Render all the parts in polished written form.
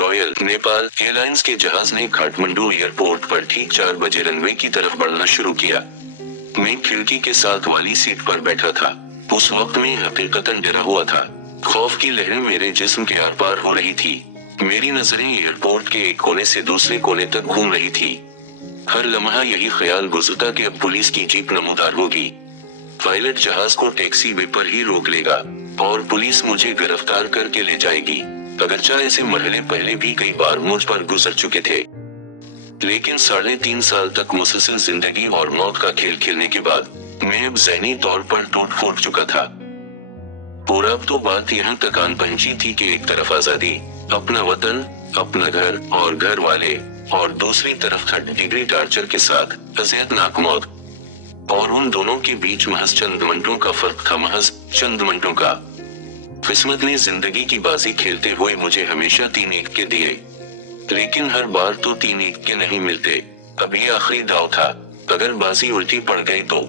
Royal Nepal airlines के जहाज ने काठमांडू एयरपोर्ट पर ठीक 4 बजे रनवे की तरफ बढ़ना शुरू किया। मैं खिड़की के साथ वाली सीट पर बैठा था। उस वक्त मैं हकीकतन डरा हुआ था। खौफ की लहरें मेरे जिस्म के आर पार हो रही थी। मेरी नजरें एयरपोर्ट के एक कोने से दूसरे कोने तक घूम रही थी। हर लम्हा यही ख्याल गुजरता कि अब पुलिस की जीप नमूदार होगी। पायलट जहाज को टैक्सी वे पर ही रोक लेगा और पुलिस मुझे गिरफ्तार करके ले जाएगी। अगरचे ऐसे मरहले पहले भी कई बार मुझ पर गुजर चुके थे, लेकिन 3.5 साल तक मुसलसल जिंदगी और मौत का खेल खेलने के बाद मैं अब ज़हनी तौर पर टूट फूट चुका था। और अब तो बात यहाँ तक आन पहुंची थी कि एक तरफ आजादी, अपना वतन, अपना घर और घर वाले, और दूसरी तरफ 3rd डिग्री टार्चर के साथ अज़ियतनाक मौत। और उन दोनों के बीच महज चंद मिनटों का फर्क था, महज चंद मिनटों का। किस्मत ने जिंदगी की बाजी खेलते हुए मुझे हमेशा 3 एक के दिए, लेकिन हर बार तो 3 एक के नहीं मिलते। अब ये आखिरी दाव था, अगर बाजी उल्टी पड़ गई तो।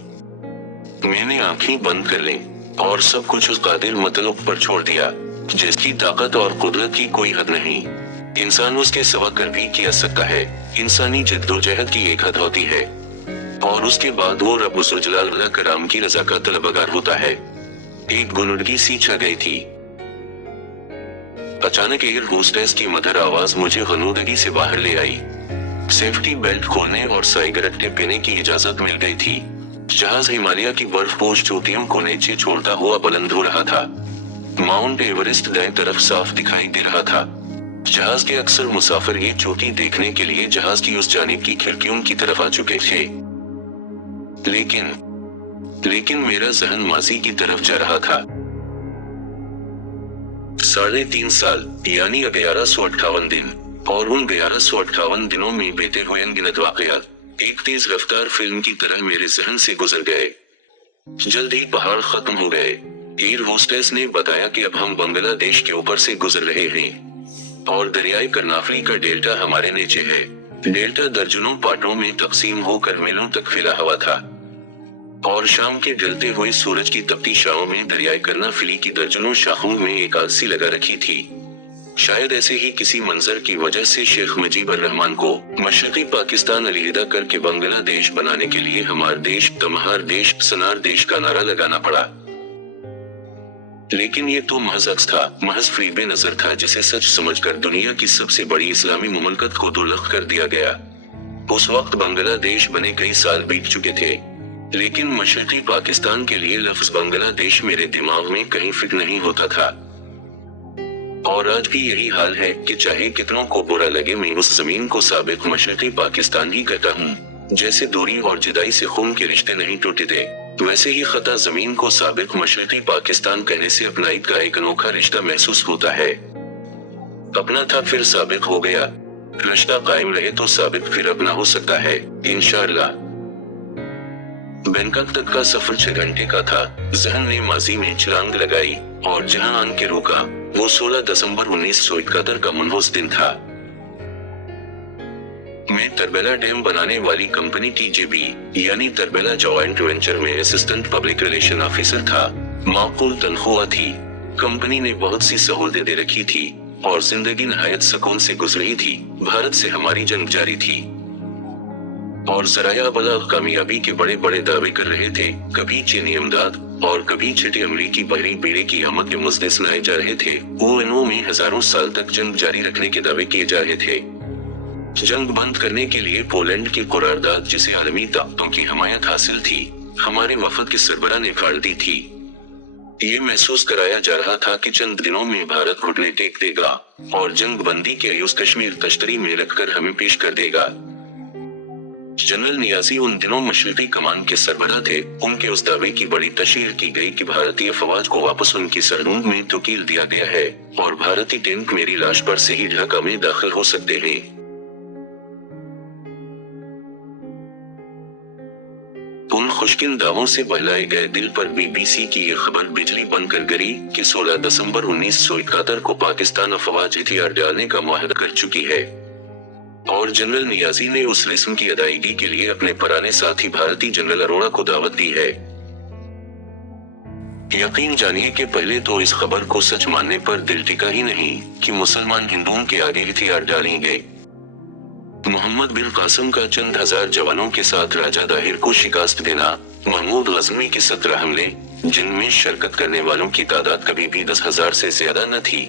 मैंने आंखें बंद कर ली और सब कुछ उस कादिर मतलूब पर छोड़ दिया, जिसकी ताकत और कुदरत की कोई हद नहीं। इंसान उसके सिवा कर भी किया सकता है। इंसानी जद्दोजहद की एक हद होती है, और उसके बाद वो रब उस जलाल कराम की रजा का तलबगार होता है। एक गुनुड़गी सी छा गई थी। अचानक एयर होस्टेस की मधुर आवाज मुझे गनूदगी से बाहर ले आई। सेफ्टी बेल्ट खोलने और सिगरेट पीने की इजाजत मिल गई थी। जहाज हिमालय की बर्फपोश चोटियों को नीचे छोड़ता हुआ बुलंद हो रहा था। माउंट एवरेस्ट दाएं तरफ साफ दिखाई दे रहा था। जहाज के अक्सर मुसाफिर ये चोटी देखने के लिए जहाज की उस जानिब की खिड़कियों की तरफ आ चुके थे, लेकिन मेरा जहन माजी की तरफ जा रहा था। 3.5 साल यानी 1158 दिन, और उन 1158 दिनों में बीते हुए अनगिनत वाकयात एक तेज रफ्तार फिल्म की तरह मेरे जहन से गुजर गए। जल्द ही पहाड़ खत्म हो गए। एयर होस्टेस ने बताया कि अब हम बांग्लादेश के ऊपर से गुजर रहे हैं और दरियाई कर्नाफरी का डेल्टा हमारे नीचे है। डेल्टा दर्जनों पार्टों में तकसीम होकर मीलों तक फैला हुआ था, और शाम के ढलते हुए सूरज की तपती शाहों में दरियाई कर्नाफरी की दर्जनों शाखों में एक आग सी लगा रखी थी। शायद ऐसे ही किसी मंजर की वजह से शेख मुजीबुर रहमान को मशरकी पाकिस्तान अलहदा करके बांग्लादेश बनाने के लिए हमार देश, तमहार देश, सनार देश का नारा लगाना पड़ा। लेकिन ये तो महज अक्स था, महज फरीबे नजर था, जिसे सच समझकर दुनिया की सबसे बड़ी इस्लामी मुमलकत को दुर्लख कर दिया गया। उस वक्त बांग्लादेश बने कई साल बीत चुके थे, लेकिन मशरकी पाकिस्तान के लिए लफ्ज बांग्लादेश मेरे दिमाग में कहीं फिट नहीं होता था। और आज भी यही हाल है कि चाहे कितनों को बुरा लगे, मैं उस जमीन को साबिक मशरकी पाकिस्तान ही कहता हूँ। जैसे दूरी और जुदाई से खून के रिश्ते नहीं टूटे थे, वैसे ही खता जमीन को साबिक मशरकी पाकिस्तान कहने से अपनाई का एक अनोखा रिश्ता महसूस होता है। अपना था फिर साबिक हो गया। रिश्ता कायम रहे तो साबिक फिर अपना हो सकता है, इंशाअल्लाह। बैंकॉक तक का सफर 6 घंटे का था। जहन ने माजी में छलांग लगाई और जहां आन के रोका, वो 16 दिसंबर 1971 का मनहूस दिन था। मैं तरबेला डैम बनाने वाली कंपनी TJB यानी तरबेला जॉइंट वेंचर में असिस्टेंट पब्लिक रिलेशन ऑफिसर था। माकूल तनख्वाह थी। कंपनी ने बहुत सी सहूलतें दे रखी थी और जिंदगी नहायत सुकून से गुजरी थी। भारत से हमारी जंग जारी थी और ज़राया अबलाग कामयाबी के बड़े बड़े दावे कर रहे थे। कभी चीनी इमदाद और कभी छठे अमरीकी बहरी बेड़े की आमद के मुद्दे सुनाए जा रहे थे। ONU में हजारों साल तक जंग जारी रखने के दावे किए जा रहे थे। जंग बंद करने के लिए पोलैंड की करारदाद, जिसे आलमी ताकतों की हमायत हासिल थी, हमारे वफद के सरबराह ने फाड़ दी थी। ये महसूस कराया जा रहा था कि चंद दिनों में भारत घुटने टेक देगा और जंग बंदी के आयुष कश्मीर तश्तरी में रखकर हमें पेश कर देगा। जनरल नियाजी उन दिनों मशरकी कमान के सरबराह थे। उनके उस दावे की बड़ी तशहीर की गई कि भारतीय फौज को वापस उनकी सरहद में धकेल दिया गया है और भारतीय टैंक मेरी लाश पर से ही ढाका में दाखिल हो सकते हैं। उन खुशकिन दावों से बहलाए गए दिल पर BBC की यह खबर बिजली बनकर गिरी कि 16 दिसंबर 1971 को पाकिस्तान अफवाज हथियार डालने का मुआहदा कर चुकी है और जनरल नियाजी ने उस रस्म की अदायगी के लिए अपने पुराने साथी भारतीय जनरल अरोड़ा को दावत दी है। यकीन जानिए कि पहले तो इस खबर को सच मानने पर दिल टिका ही नहीं कि मुसलमान हिंदुओं के आगे हथियार डालेंगे। मोहम्मद बिन कासिम का चंद हजार जवानों के साथ राजा दाहिर को शिकस्त देना, महमूद गजनवी के 17 हमले, जिनमें शिरकत करने वालों की तादाद कभी भी 10,000 से ज्यादा न थी,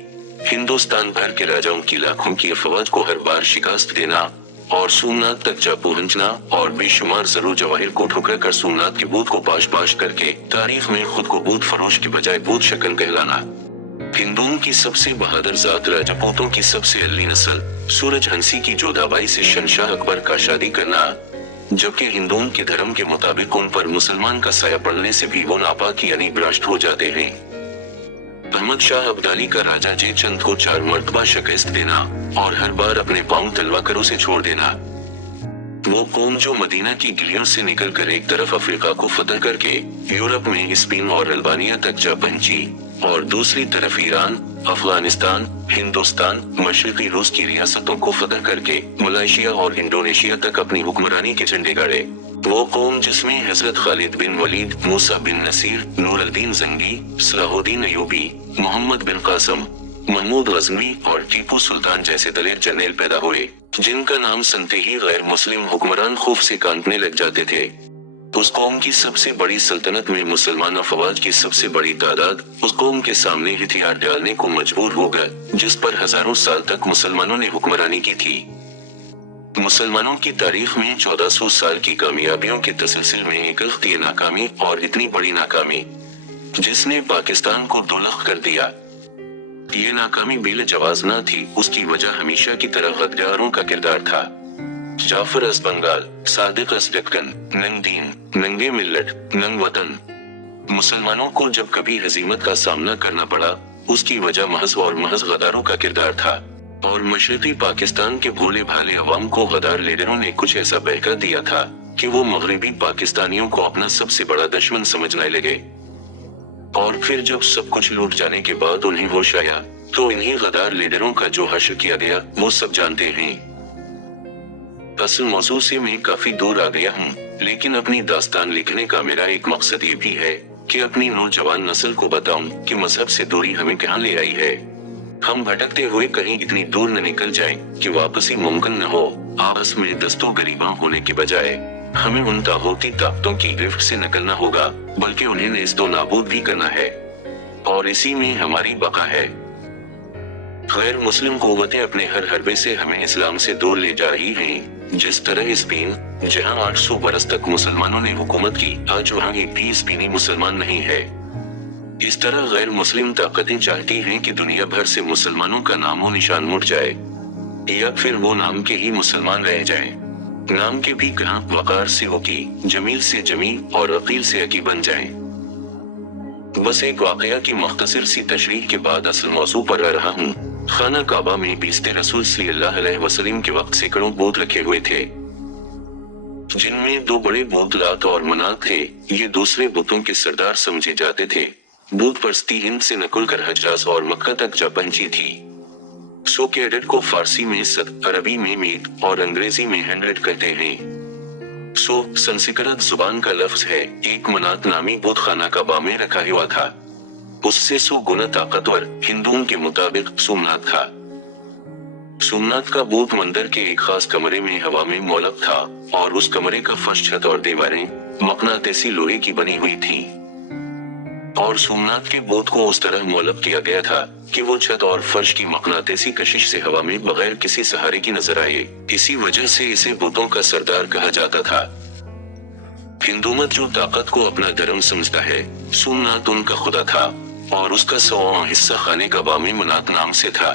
हिंदुस्तान भर के राजाओं की लाखों की अफवाज को हर बार शिकस्त देना और सोमनाथ तक जा पहुंचना और बेशुमार जरूर जवाहिर को ठुकरा कर सोमनाथ के बूथ को पाश पाश करके तारीख में खुद को बूथ फरोश के बजाय बूथ शकन कहलाना, हिंदुओं की सबसे बहादुर जात राजपूतों की सबसे अली नस्ल सूरज हंसी की जोधाबाई से शहंशाह अकबर का शादी करना, जबकि हिंदुओं के धर्म के मुताबिक उन पर मुसलमान का साया पड़ने से भी वो नापाक यानी भ्रष्ट हो जाते हैं। अहमद शाह अब्दाली का राजा जय चंद को 4 मर्तबा शिकस्त देना और हर बार अपने पांव तलवा कर उसे छोड़ देना, वो कौम जो मदीना की गिलियों से निकलकर एक तरफ अफ्रीका को फतह करके यूरोप में स्पेन और अल्बानिया तक जा पहुंची और दूसरी तरफ ईरान, अफगानिस्तान, हिंदुस्तान, मशरकी रूस की रियासतों को फतह करके मलेशिया और इंडोनेशिया तक अपनी हुक्मरानी के झंडे गाड़े, वो कौम जिसमें हजरत खालिद बिन वलीद, मूसा बिन नसीर, नूरुद्दीन जंगी, सलाहुद्दीन अयूबी, मोहम्मद बिन कासिम, महमूद गजनवी और टीपू सुल्तान जैसे दलेर जर्नेल पैदा हुए, जिनका नाम सुनते ही गैर मुस्लिम हुक्मरान खौफ से कांपने लग जाते थे। उस कौम की सबसे बड़ी सल्तनत में मुसलमान अफवाज की सबसे बड़ी तादाद उस कौम के सामने हथियार डालने को मजबूर हो गए, जिस पर हजारों साल तक मुसलमानों ने हुक्मरानी की थी। मुसलमानों की तारीख में 1400 साल की कामयाबियों के तसलसल में एक अख्ती नाकामी और इतनी बड़ी नाकामी जिसने पाकिस्तान को दोलख कर दिया, ये नाकामी बेलजवाज न थी, उसकी वजह हमेशा की तरह गद्दारों का किरदार था। जाफर अस बंगाल, सादिक अस डक्कन, नंग दीन, नंगे मिल्लत, नंग वतन। मुसलमानों को जब कभी हजीमत का सामना करना पड़ा, उसकी वजह महज और महज गद्दारों का किरदार था और मशरकी पाकिस्तान के भोले भाले अवाम को गद्दार लीडरों ने कुछ ऐसा बहका दिया था कि वो मगरबी पाकिस्तानियों को अपना सबसे बड़ा दुश्मन समझने लगे। और फिर जब सब कुछ लूट जाने के बाद उन्हें होश आया तो इन्हीं गद्दार लीडरों का जो हश्र किया गया वो सब जानते हैं। असल मौजू से मैं काफी दूर आ गया हूँ, लेकिन अपनी दास्तान लिखने का मेरा एक मकसद ये भी है कि अपनी नौजवान नस्ल को बताऊं कि मजहब से दूरी हमें कहाँ ले आई है। हम भटकते हुए कहीं इतनी दूर न निकल जाएं कि वापसी मुमकिन न हो। आपस में दस्तो गरीबा होने के बजाय हमें उन तागूती ताकतों की गिरफ्त से निकलना होगा, बल्कि उन्हें नेस्तो नाबूद भी करना है, और इसी में हमारी बका है। गैर मुस्लिम कुव्वतें अपने हर हरबे से हमें इस्लाम से दूर ले जा रही हैं। जिस तरह स्पेन, जहां 800 बरस तक मुसलमानों ने हुकूमत की, आज वहां एक भी स्पेनी मुसलमान नहीं है। इस तरह गैर मुस्लिम ताकतें चाहती हैं कि दुनिया भर से मुसलमानों का नामो निशान मुड़ जाए, या फिर वो नाम के ही मुसलमान रह जाएं। नाम के भी कहां, वकार से वकी, जमील से जमी और अकील से अकी बन जाएं। बस एक वाकया की मुख्तसर सी तशरीह के बाद असल मौजू पर आ रहा हूँ। खाना काबा में बीसते रसूल सल्लल्लाहु अलैहि वसल्लम के वक्त सैकड़ों बुत रखे हुए थे, जिनमें 2 बड़े बुत लात और मनात थे। ये दूसरे बुतों के सरदार समझे जाते थे। बुत परस्ती हिंद से नकुल कर हजाज और मक्का तक जा पहुंची थी। सो के अडद को फारसी में 100, अरबी में 100 और अंग्रेजी में 100 कहते हैं। सो संस्कृत जुबान का लफ्ज है। एक मनात नामी बुत खाना काबा में रखा हुआ था, उससे 100 गुना ताकतवर हिंदुओं के मुताबिक सोमनाथ था। सोमनाथ का बुत मंदिर के एक खास कमरे में हवा में मोलक था और उस कमरे का फर्श, छत और दीवारें मकनातीसी लोहे की बनी हुई थी, और सोमनाथ के बुत को उस तरह मोलक किया गया था कि वो छत और फर्श की मकनातीसी कशिश से हवा में बगैर किसी सहारे की नजर आए। इसी वजह से इसे बुतों का सरदार कहा जाता था। हिंदूमत जो ताकत को अपना धर्म समझता है, सोमनाथ उनका खुदा था और उसका 100वां हिस्सा खाने काबा में मनात नाम से था।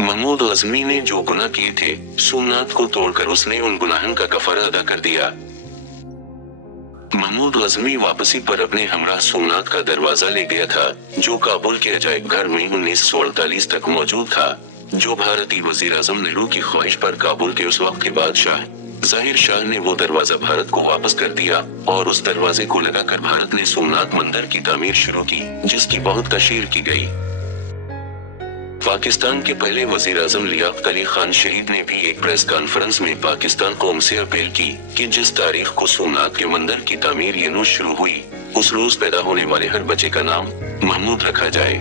महमूद गजनवी ने जो गुनाह किए थे, सोमनाथ को तोड़कर उसने उन गुनाहों का कफारा अदा कर दिया। महमूद गजनवी वापसी पर अपने हमराह सोमनाथ का दरवाजा ले गया था, जो काबुल के अजायब घर में 1948 तक मौजूद था, जो भारतीय वजीर आजम नेहरू की ख्वाहिश पर काबुल के उस वक्त के बादशाह जाहिर शाह ने वो दरवाजा भारत को वापस कर दिया और उस दरवाजे को लगाकर भारत ने सोमनाथ मंदिर की तामीर शुरू की, जिसकी बहुत तशहीर की गई। पाकिस्तान के पहले वजीर आजम लियाकत अली खान शहीद ने भी एक प्रेस कॉन्फ्रेंस में पाकिस्तान कौम से अपील की कि जिस तारीख को सोमनाथ के मंदिर की तामीर यूं शुरू हुई, उस रोज पैदा होने वाले हर बच्चे का नाम महमूद रखा जाए।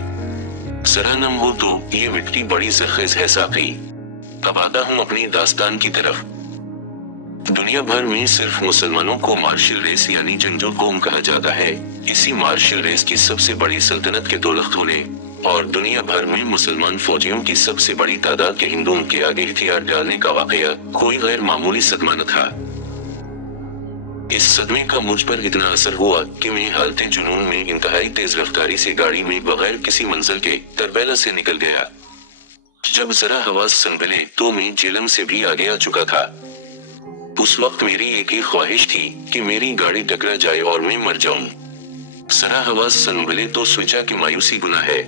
जरा नम हो तो ये मिट्टी बड़ी ज़रख़ेज़ है साक़ी। अब आता हूँ अपनी दास्तान की तरफ। दुनिया भर में सिर्फ मुसलमानों को मार्शल रेस यानी जंगजू कौम कहा जाता है। इसी मार्शल रेस की सबसे बड़ी सल्तनत के दौलत होने और दुनिया भर में मुसलमान फौजियों की सबसे बड़ी तादाद के हिंदुओं के आगे हथियार डालने का वाक़या कोई गैर मामूली सदमा न था। इस सदमे का मुझ पर इतना असर हुआ कि मैं हालते जुनून में इंतहाई तेज रफ्तारी से गाड़ी में बगैर किसी मंजिल के तरबेला से निकल गया। जब जरा हवास संभले तो मैं जेलम से भी आगे आ चुका था। उस वक्त मेरी एक ही ख्वाहिश थी कि मेरी गाड़ी टकरा जाए और मैं मर जाऊं। जरा हवास संभले तो सोचा कि मायूसी गुनाह है,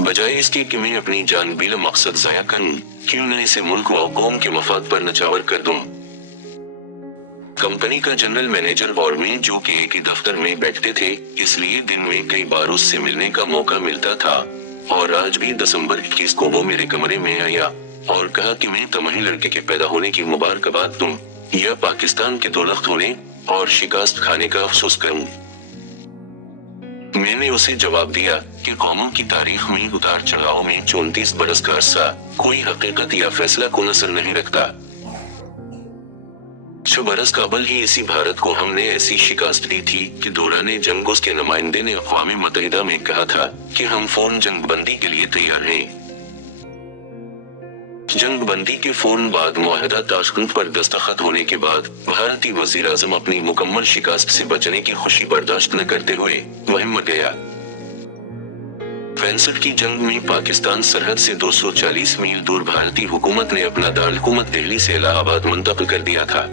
बजाय इसके कि मैं अपनी जान बिला मकसद जाया करूं, क्यों न इसे मुल्क व कौम के मफाद पर नचावर कर दूं। कंपनी का जनरल मैनेजर और मैं जो कि एक ही दफ्तर में बैठते थे, इसलिए दिन में कई बार उससे मिलने का मौका मिलता था। और आज भी दिसंबर 21 को वो मेरे कमरे में आया और कहा कि मैं तमाही लड़के के पैदा होने की मुबारकबाद दूं या पाकिस्तान के दौलत होने और शिकस्त खाने का अफसोस करूं। मैंने उसे जवाब दिया कि कौमों की तारीख में उतार चढ़ाव में 34 बरस का अरसा कोई हकीकत या फैसला को असर नहीं रखता। 6 बरस कबल ही इसी भारत को हमने ऐसी शिकस्त दी थी कि दौरान जंग उसके नुमाइंदे ने अक़वाम मुत्तहिदा में कहा था कि हम फौरन जंग बंदी के लिए तैयार हैं। जंग बंदी के फौरन बाद मुआहदा ताशकंद पर दस्तखत होने के बाद भारतीय वजीर आज़म अपनी मुकम्मल शिकस्त से बचने की खुशी बर्दाश्त न करते हुए वहीं मर गया। 65 की जंग में पाकिस्तान सरहद से 240 मील दूर भारतीय हुकूमत ने अपना दारकूमत दिल्ली से इलाहाबाद मुंतकिल कर दिया था।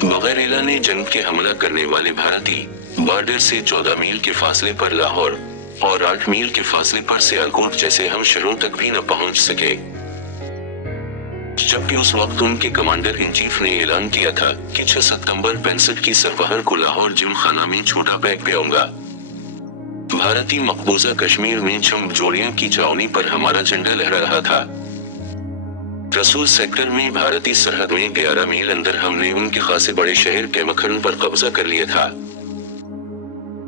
बगैर एलान जंग के हमला करने वाले भारतीय बॉर्डर से 14 मील के फासले पर लाहौर और 8 मील के फासले पर सियालकोट जैसे हम शहरों तक भी न पहुंच सके, जबकि उस वक्त उनके कमांडर इन चीफ ने ऐलान किया था कि 6 सितंबर 65 की सरपहर को लाहौर जिमखाना में छोटा पैक पेऊंगा। भारतीय मकबूजा कश्मीर में छम जोड़ियां की छावनी पर हमारा झंडा लहरा रहा था। रसूल सेक्टर में भारतीय सरहद में 11 मील अंदर हमने उनके खासे बड़े शहर कैमखरन पर कब्जा कर लिया था।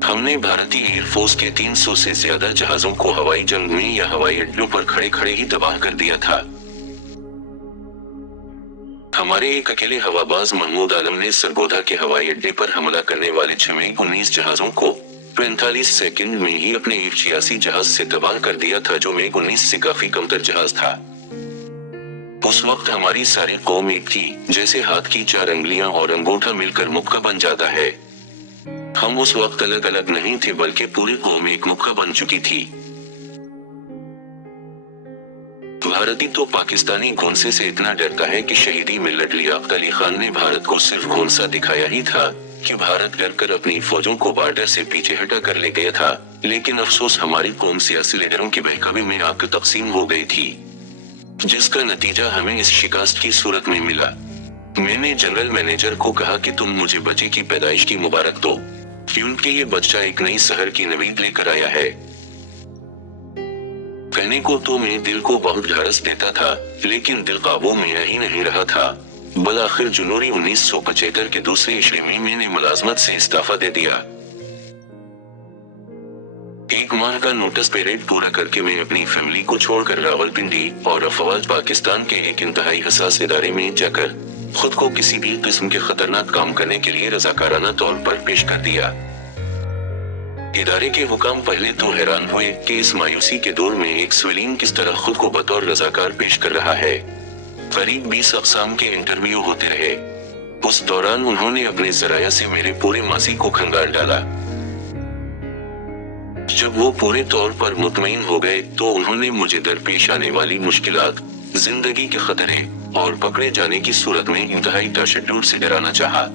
हमने भारतीय एयरफोर्स के 300 से ज्यादा जहाजों को हवाई जंग में या हवाई अड्डों पर खड़े खड़े ही तबाह कर दिया था। हमारे एक अकेले हवाबाज महमूद आलम ने सरगोधा के हवाई अड्डे पर हमला करने वाले 6-19 जहाजों को 45 सेकंड में ही अपने F-86 जहाज से तबाह कर दिया था, जो MiG-19 से काफी कमतर जहाज था। उस वक्त हमारी सारी कौम एक थी, जैसे हाथ की 4 अंगुलियां और अंगूठा मिलकर मुक्का बन जाता है। हम उस वक्त अलग अलग नहीं थे, बल्कि पूरी कौम एक मुक्का बन चुकी थी। भारतीय तो पाकिस्तानी घोंसे से इतना डरता है कि शहीदी मिल्लत लियाकत अली खान ने भारत को सिर्फ घोंसा दिखाया ही था कि भारत डर कर अपनी फौजों को बॉर्डर से पीछे हटा कर ले गया था। लेकिन अफसोस हमारी कौम सियासी लीडरों की बहकावे में आकर तकसीम हो गई थी, जिसका नतीजा हमें इस शिकस्त की सूरत में मिला। मैंने जनरल मैनेजर को कहा कि तुम मुझे बच्चे की पैदाइश की मुबारक दो, क्योंकि ये बच्चा एक नई शहर की नवीद लेकर आया है। कहने को तो मैं दिल को बहुत ढारस देता था, लेकिन दिल काबू में ही नहीं रहा था। बलाखिर जनवरी 1975 के दूसरे इशरे में मैंने मुलाजमत से इस्तीफा दे दिया। 1 माह का नोटिस पीरियड पूरा करके मैं अपनी फैमिली को छोड़कर रावलपिंडी और अफवाज पाकिस्तान के एक इंतहाई हसास इदारे में जाकर खुद को किसी भी किस्म के खतरनाक काम करने के लिए रजाकाराना तौर पर पेश कर दिया। इदारे के हुकाम पहले तो हैरान हुए कि इस मायूसी के दौर में एक सिविलियन किस तरह खुद को बतौर रजाकार पेश कर रहा है। करीब 20 अक़साम के इंटरव्यू होते रहे। उस दौरान उन्होंने अपने ज़राया से मेरे पूरे माजी को खंगाल डाला। जब वो पूरे तौर पर मुतमईन हो गए तो उन्होंने मुझे दरपेश आने वाली मुश्किलात, जिंदगी के खतरे और पकड़े जाने की सूरत में इंतहाई तशद्दुद से डराना चाहा।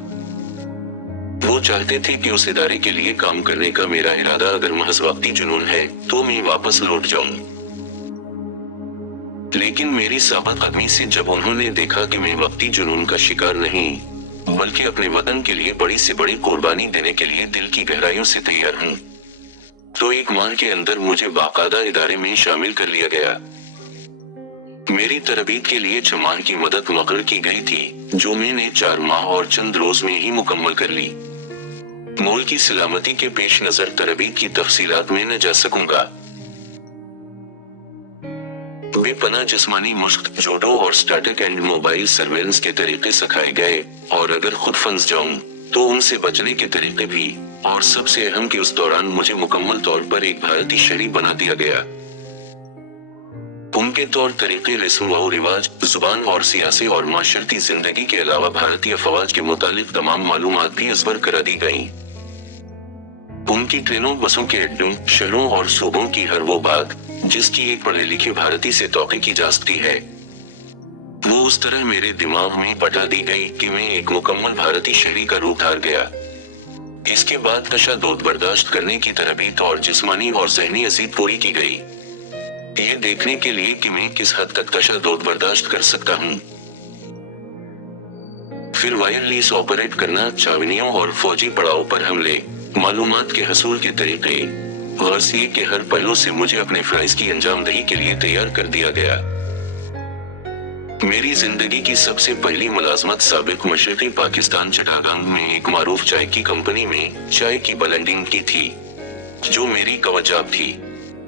वो चाहते थे कि उस इदारे के लिए काम करने का मेरा इरादा अगर महज वक्ती जुनून है तो मैं वापस लौट जाऊं। लेकिन मेरी साबित कदमी से जब उन्होंने देखा कि मैं वक्ती जुनून का शिकार नहीं, बल्कि अपने वतन के लिए बड़ी से बड़ी कुर्बानी देने के लिए दिल की गहराइयों से तैयार हूं, तो 1 माह के अंदर मुझे बाकायदा इदारे में शामिल कर लिया गया। मेरी तरबीत के लिए 6 माह की मदद मुकर्रर की गई थी, जो मैंने 4 माह और चंद रोज में ही मुकम्मल कर ली। मुल्क की सलामती के पेश नजर तरबीत की तफसीलात में न जा सकूंगा। बेपनाह जिस्मानी मुश्क, जूडो और स्टैटिक एंड मोबाइल सर्वेलेंस के तरीके सिखाए गए, और अगर खुद फंस जाऊं तो उनसे बचने के तरीके भी, और सबसे अहम कि उस दौरान मुझे मुकम्मल तौर पर एक भारतीय शहरी बना दिया गया। उनके तौर तरीके, रस्म व रिवाज, जुबान और सियासी और माशरती जिंदगी के अलावा भारतीय अफवाज के मुतालिक तमाम मालूमात भी अजबर करा दी गयी। उनकी ट्रेनों, बसों के अड्डों, शहरों और सूबों की हर वो बात जिसकी एक पढ़े लिखे भारतीय से तौक़ी की जा सकती है, वो उस तरह मेरे दिमाग में पटा दी गई कि मैं एक मुकम्मल भारतीय शहरी का रूप धार गया। इसके बाद तशद्दुद बर्दाश्त करने की तरबीत और जिस्मानी और ज़हनी अज़ीद पूरी की गई, ये देखने के लिए कि मैं किस हद तक तशद्दुद बर्दाश्त कर सकता हूँ। फिर वायरलेस ऑपरेट करना, चावनियों और फौजी पड़ाव पर हमले, मालूमात के हसूल के तरीके, गर्सिये के हर पहलू से मुझे अपने फ़राइज़ की अंजामदही के लिए तैयार कर दिया गया। मेरी जिंदगी की सबसे पहली मुलाजमत साबिक मशरक़ी पाकिस्तान चिटागांग में एक मारूफ चाय की कंपनी में चाय की ब्लेंडिंग की थी, जो मेरी कवजाब थी,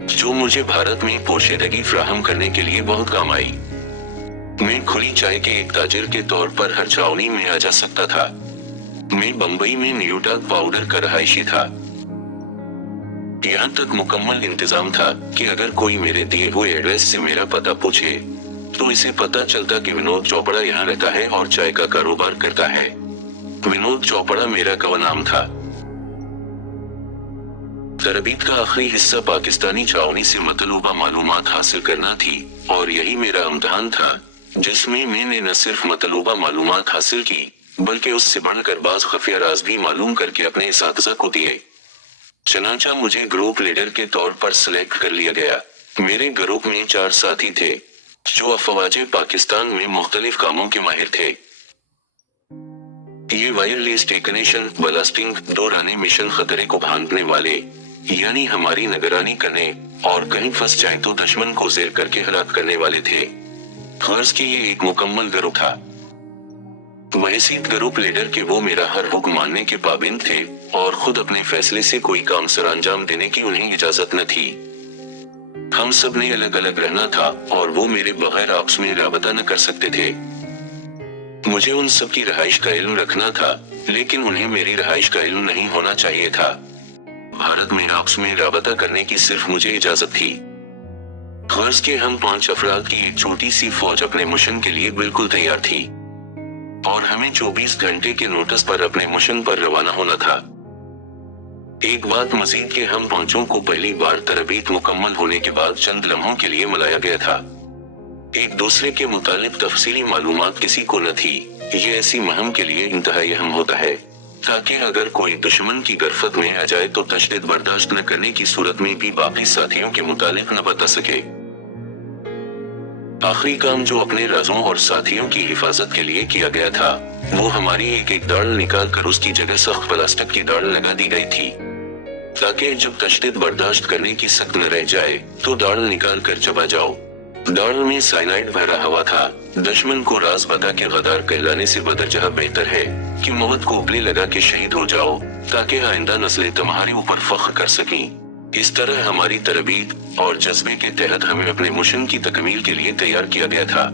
जो मुझे भारत में पोशीदगी फराहम करने के लिए बहुत काम आई। मैं खुली चाय के एक ताजिर के तौर पर हर छावनी में आ जा सकता था। मैं बम्बई में न्यूटॉक पाउडर का रहायशी था। यहाँ तक मुकम्मल इंतजाम था कि अगर कोई मेरे दिए हुए एड्रेस से मेरा पता पूछे तो इसे पता चलता कि विनोद चोपड़ा यहाँ रहता है और चाय का कारोबार करता है। विनोद चोपड़ा मेरा कवा नाम था। तरबीत का आखिरी हिस्सा पाकिस्तानी छावनी से मतलूबा मालूमात हासिल करना थी, और यही मेरा इम्तिहान था, जिसमें मैंने न सिर्फ मतलूबा मालूमात हासिल की बल्कि उससे बढ़कर बाज़ खुफिया राज भी मालूम करके अपने इसातिज़ा को दिए। चनाचा मुझे ग्रुप लीडर के तौर पर सिलेक्ट कर लिया गया। मेरे ग्रुप में 4 साथी थे जो अफवाज पाकिस्तान में मुख्तलिफ कामों के माहिर थे। ये वायरलेस टेक्नीशियन, ब्लास्टिंग, दौराने मिशन खतरे को भांपने वाले, यानी हमारी निगरानी करने और कहीं फंस जाए तो दुश्मन को ज़ेर करके हलाक करने वाले थे। गर्ज के ये एक मुकम्मल ग्रुप था। वहसीत ग्रुप लीडर के वो मेरा हर हुक्म मानने के पाबंद थे और खुद अपने फैसले से कोई काम सर अंजाम देने की उन्हें इजाजत न थी। हम सब ने अलग अलग रहना था और वो मेरे बगैर आपस में राबता न कर सकते थे। मुझे उन सब की रहाइश का इल्म रखना था, लेकिन उन्हें मेरी रहाइश का इल्म नहीं होना चाहिए था। भारत में आपस में राबता करने की सिर्फ मुझे इजाजत थी। गर्ज के हम 5 अफराद की एक छोटी सी फौज अपने मिशन के लिए बिल्कुल तैयार थी और हमें 24 घंटे के नोटिस पर अपने मिशन पर रवाना होना था। एक बात मजीद कि हम 5 को पहली बार तरबीत मुकम्मल होने के बाद चंद लम्हों के लिए मिलाया गया था। एक दूसरे के मुतालिक तफसीली मालूमात किसी को न थी। ये ऐसी मुहिम के लिए इंतहाई अहम होता है ताकि अगर कोई दुश्मन की गिरफ्त में आ जाए तो तशद्दुद बर्दाश्त न करने की सूरत में भी बाकी साथियों के मुतालिक न बता सके। आखिरी काम जो अपने राजों और साथियों की हिफाजत के लिए किया गया था, वो हमारी एक दाढ़ निकाल कर उसकी जगह सख्त प्लास्टिक की दाढ़ लगा दी गई थी, ताकि जब तशद्दुद बर्दाश्त करने की सख्त न रह जाए तो दाढ़ निकाल कर चबा जाओ। दाढ़ में साइनाइड भरा हुआ था। दुश्मन को राज बता के गद्दार कहलाने से बदरजह बेहतर है कि मौत को उपले लगा के शहीद हो जाओ, ताकि आइंदा नस्लें तुम्हारे ऊपर फख्र कर सकें। इस तरह हमारी तरबीत और जज्बे के तहत हमें अपने मिशन की तकमील के लिए तैयार किया गया था।